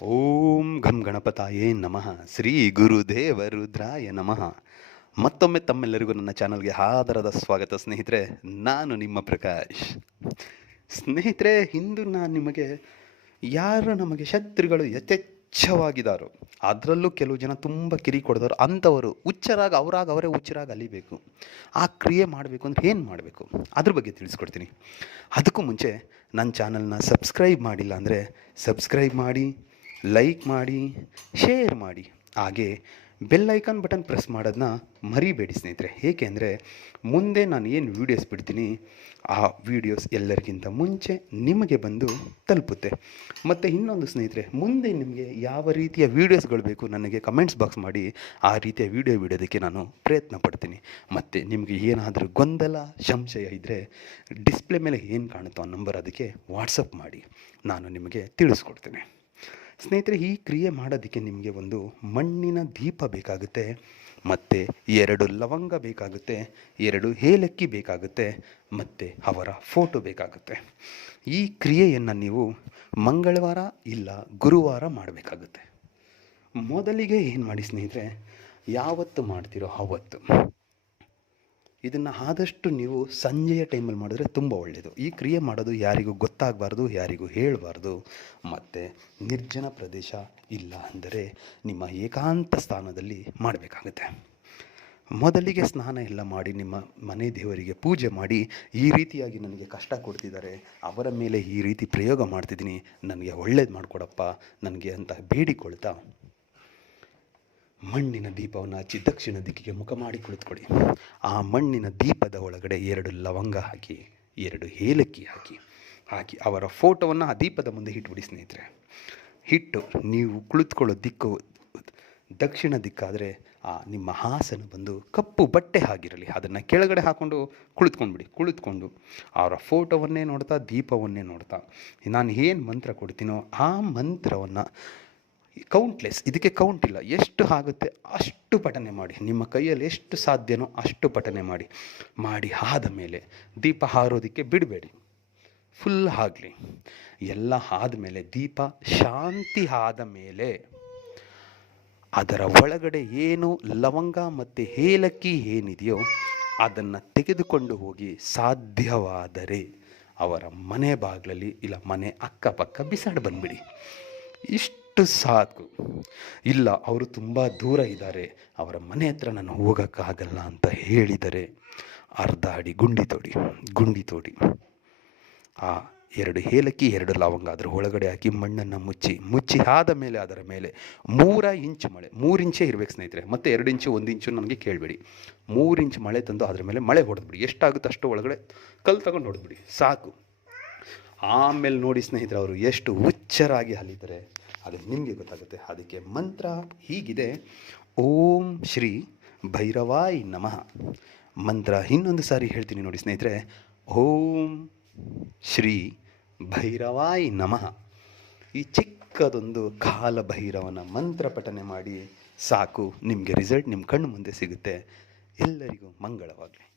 ಓಂ ಘಂ ಗಣಪತಾಯೇ ನಮಃ. ಶ್ರೀ ಗುರುದೇವ ರುದ್ರಾಯ ನಮಃ. ಮತ್ತೊಮ್ಮೆ ತಮ್ಮೆಲ್ಲರಿಗೂ ನನ್ನ ಚಾನಲ್ಗೆ ಆದರದ ಸ್ವಾಗತ ಸ್ನೇಹಿತರೆ, ನಾನು ನಿಮ್ಮ ಪ್ರಕಾಶ್. ಸ್ನೇಹಿತರೆ, ಇಂದು ನಾನು ನಿಮಗೆ ಯಾರು ನಮಗೆ ಶತ್ರುಗಳು ಯಥೇಚ್ಛವಾಗಿದ್ದಾರೋ ಅದರಲ್ಲೂ ಕೆಲವು ಜನ ತುಂಬ ಕಿರಿ ಕೊಡಿದವರು ಅಂಥವರು ಹುಚ್ಚರಾಗ, ಅವರಾಗ ಅವರೇ ಹುಚ್ಚರಾಗಿ ಅಲಿಬೇಕು. ಆ ಕ್ರಿಯೆ ಮಾಡಬೇಕು ಅಂದರೆ ಏನು ಮಾಡಬೇಕು? ಅದ್ರ ಬಗ್ಗೆ ತಿಳಿಸ್ಕೊಡ್ತೀನಿ. ಅದಕ್ಕೂ ಮುಂಚೆ ನನ್ನ ಚಾನಲ್ನ ಸಬ್ಸ್ಕ್ರೈಬ್ ಮಾಡಿಲ್ಲ ಅಂದರೆ ಸಬ್ಸ್ಕ್ರೈಬ್ ಮಾಡಿ ಲೈಕ್ ಮಾಡಿ ಶೇರ್ ಮಾಡಿ. ಹಾಗೆ ಬೆಲ್ ಐಕಾನ್ ಬಟನ್ ಪ್ರೆಸ್ ಮಾಡೋದನ್ನ ಮರಿಬೇಡಿ ಸ್ನೇಹಿತರೆ. ಏಕೆಂದರೆ ಮುಂದೆ ನಾನು ಏನು ವೀಡಿಯೋಸ್ ಬಿಡ್ತೀನಿ, ಆ ವೀಡಿಯೋಸ್ ಎಲ್ಲರಿಗಿಂತ ಮುಂಚೆ ನಿಮಗೆ ಬಂದು ತಲುಪುತ್ತೆ. ಮತ್ತು ಇನ್ನೊಂದು ಸ್ನೇಹಿತರೆ, ಮುಂದೆ ನಿಮಗೆ ಯಾವ ರೀತಿಯ ವೀಡಿಯೋಸ್ಗಳು ಬೇಕು ನನಗೆ ಕಮೆಂಟ್ಸ್ ಬಾಕ್ಸ್ ಮಾಡಿ, ಆ ರೀತಿಯ ವೀಡಿಯೋ ಬಿಡೋದಕ್ಕೆ ನಾನು ಪ್ರಯತ್ನ ಪಡ್ತೀನಿ. ಮತ್ತು ನಿಮಗೆ ಏನಾದರೂ ಗೊಂದಲ, ಸಂಶಯ ಇದ್ದರೆ ಡಿಸ್ಪ್ಲೇ ಮೇಲೆ ಏನು ಕಾಣುತ್ತೋ ಆ ನಂಬರ್ ಅದಕ್ಕೆ ವಾಟ್ಸಪ್ ಮಾಡಿ. ನಾನು ನಿಮಗೆ ತಿಳಿಸ್ಕೊಡ್ತೇನೆ. ಸ್ನೇಹಿತರೆ, ಈ ಕ್ರಿಯೆ ಮಾಡೋದಕ್ಕೆ ನಿಮಗೆ ಒಂದು ಮಣ್ಣಿನ ದೀಪ ಬೇಕಾಗುತ್ತೆ, ಮತ್ತು ಎರಡು ಲವಂಗ ಬೇಕಾಗುತ್ತೆ, ಎರಡು ಏಲಕ್ಕಿ ಬೇಕಾಗುತ್ತೆ, ಮತ್ತು ಅವರ ಫೋಟೋ ಬೇಕಾಗುತ್ತೆ. ಈ ಕ್ರಿಯೆಯನ್ನು ನೀವು ಮಂಗಳವಾರ ಇಲ್ಲ ಗುರುವಾರ ಮಾಡಬೇಕಾಗುತ್ತೆ. ಮೊದಲಿಗೆ ಏನು ಮಾಡಿ ಸ್ನೇಹಿತರೆ, ಯಾವತ್ತು ಮಾಡ್ತಿರೋ ಆವತ್ತು ಇದನ್ನು ಆದಷ್ಟು ನೀವು ಸಂಜೆಯ ಟೈಮಲ್ಲಿ ಮಾಡಿದ್ರೆ ತುಂಬ ಒಳ್ಳೆಯದು ಈ ಕ್ರಿಯೆ ಮಾಡೋದು ಯಾರಿಗೂ ಗೊತ್ತಾಗಬಾರ್ದು, ಯಾರಿಗೂ ಹೇಳಬಾರ್ದು. ಮತ್ತು ನಿರ್ಜನ ಪ್ರದೇಶ ಇಲ್ಲ ಅಂದರೆ ನಿಮ್ಮ ಏಕಾಂತ ಸ್ಥಾನದಲ್ಲಿ ಮಾಡಬೇಕಾಗುತ್ತೆ. ಮೊದಲಿಗೆ ಸ್ನಾನ ಎಲ್ಲ ಮಾಡಿ, ನಿಮ್ಮ ಮನೆ ದೇವರಿಗೆ ಪೂಜೆ ಮಾಡಿ, ಈ ರೀತಿಯಾಗಿ ನನಗೆ ಕಷ್ಟ ಕೊಡ್ತಿದ್ದಾರೆ. ಅವರ ಮೇಲೆ ಈ ರೀತಿ ಪ್ರಯೋಗ ಮಾಡ್ತಿದ್ದೀನಿ. ನನಗೆ ಒಳ್ಳೇದು ಮಾಡಿಕೊಡಪ್ಪ. ನನಗೆ ಅಂತ ಬೇಡಿಕೊಳ್ತಾ ಮಣ್ಣಿನ ದೀಪವನ್ನು ಹಚ್ಚಿ ದಕ್ಷಿಣ ದಿಕ್ಕಿಗೆ ಮುಖ ಮಾಡಿ ಕುಳಿತುಕೊಳ್ಳಿ. ಆ ಮಣ್ಣಿನ ದೀಪದ ಒಳಗಡೆ ಎರಡು ಲವಂಗ ಹಾಕಿ, ಎರಡು ಏಲಕ್ಕಿ ಹಾಕಿ ಹಾಕಿ ಅವರ ಫೋಟೋವನ್ನು ಆ ದೀಪದ ಮುಂದೆ ಇಟ್ಬಿಡಿ ಸ್ನೇಹಿತರೆ. ಹಿಟ್ಟು ನೀವು ಕುಳಿತುಕೊಳ್ಳೋ ದಿಕ್ಕು ದಕ್ಷಿಣ ದಿಕ್ಕಾದರೆ ಆ ನಿಮ್ಮ ಹಾಸನ ಬಂದು ಕಪ್ಪು ಬಟ್ಟೆ ಆಗಿರಲಿ, ಅದನ್ನು ಕೆಳಗಡೆ ಹಾಕ್ಕೊಂಡು ಕುಳಿತುಕೊಂಡ್ಬಿಡಿ, ಕುಳಿತುಕೊಂಡು ಅವರ ಫೋಟೋವನ್ನೇ ನೋಡ್ತಾ ದೀಪವನ್ನೇ ನೋಡ್ತಾ. ನಾನು ಏನು ಮಂತ್ರ ಕೊಡ್ತೀನೋ ಆ ಮಂತ್ರವನ್ನು ಕೌಂಟ್ಲೆಸ್ ಇದಕ್ಕೆ ಕೌಂಟ್ ಇಲ್ಲ. ಎಷ್ಟು ಆಗುತ್ತೆ ಅಷ್ಟು ಪಠನೆ ಮಾಡಿ. ನಿಮ್ಮ ಕೈಯಲ್ಲಿ ಎಷ್ಟು ಸಾಧ್ಯನೋ ಅಷ್ಟು ಪಠನೆ ಮಾಡಿ. ಮಾಡಿ ಆದ ಮೇಲೆ ದೀಪ ಹಾರೋದಕ್ಕೆ ಬಿಡಬೇಡಿ. ಫುಲ್ ಆಗಲಿ. ಎಲ್ಲ ಆದಮೇಲೆ ದೀಪ ಶಾಂತಿ ಆದ ಮೇಲೆ ಅದರ ಒಳಗಡೆ ಏನು ಲವಂಗ ಮತ್ತು ಏಲಕ್ಕಿ ಏನಿದೆಯೋ ಅದನ್ನು ತೆಗೆದುಕೊಂಡು ಹೋಗಿ ಸಾಧ್ಯವಾದರೆ ಅವರ ಮನೆ ಬಾಗಿಲಲ್ಲಿ ಇಲ್ಲ, ಮನೆ ಅಕ್ಕಪಕ್ಕ ಬಿಸಾಡಿ ಬಂದ್ಬಿಡಿ. ಇಷ್ಟು ಸಾಕು. ಇಲ್ಲ, ಅವರು ತುಂಬ ದೂರ ಇದ್ದಾರೆ. ಅವರ ಮನೆ ಹತ್ರ ನಾನು ಹೋಗೋಕ್ಕಾಗಲ್ಲ ಅಂತ ಹೇಳಿದರೆ ಅರ್ಧ ಅಡಿ ಗುಂಡಿ ತೋಡಿ ಗುಂಡಿ ತೋಡಿ. ಆ ಎರಡು ಏಲಕ್ಕಿ, ಎರಡು ಲವಂಗ ಅದರ ಒಳಗಡೆ ಹಾಕಿ ಮಣ್ಣನ್ನು ಮುಚ್ಚಿ ಮುಚ್ಚಿ ಆದ ಮೇಲೆ ಅದರ ಮೇಲೆ ಮೂರ ಇಂಚು ಮಳೆ, ಮೂರು ಇಂಚೇ ಇರಬೇಕು ಸ್ನೇಹಿತರೆ, ಮತ್ತು ಎರಡು ಇಂಚು, ಒಂದು ಇಂಚು ನನಗೆ ಕೇಳಬೇಡಿ. ಮೂರು ಇಂಚು ಮಳೆ ತಂದು ಅದರ ಮೇಲೆ ಮಳೆ ಹೊಡೆದ್ಬಿಡಿ. ಎಷ್ಟಾಗುತ್ತೆ ಅಷ್ಟು ಒಳಗಡೆ ಕಲ್ಲು ತಗೊಂಡು ಹೊಡೆದ್ಬಿಡಿ. ಸಾಕು. ಆಮೇಲೆ ನೋಡಿ ಸ್ನೇಹಿತರೆ, ಅವರು ಎಷ್ಟು ಹುಚ್ಚರಾಗಿ ಅಲಿತಾರೆ ಅದು ನಿಮಗೆ ಗೊತ್ತಾಗುತ್ತೆ. ಅದಕ್ಕೆ ಮಂತ್ರ ಹೀಗಿದೆ. ಓಂ ಶ್ರೀ ಭೈರವಾಯ್ ನಮಃ. ಮಂತ್ರ ಇನ್ನೊಂದು ಸಾರಿ ಹೇಳ್ತೀನಿ ನೋಡಿ ಸ್ನೇಹಿತರೆ. ಓಂ ಶ್ರೀ ಭೈರವಾಯ್ ನಮಃ. ಈ ಚಿಕ್ಕದೊಂದು ಕಾಲ ಭೈರವನ ಮಂತ್ರ ಪಠನೆ ಮಾಡಿ ಸಾಕು. ನಿಮಗೆ ರಿಸಲ್ಟ್ ನಿಮ್ಮ ಕಣ್ಣು ಮುಂದೆ ಸಿಗುತ್ತೆ. ಎಲ್ಲರಿಗೂ ಮಂಗಳವಾಗಲಿ.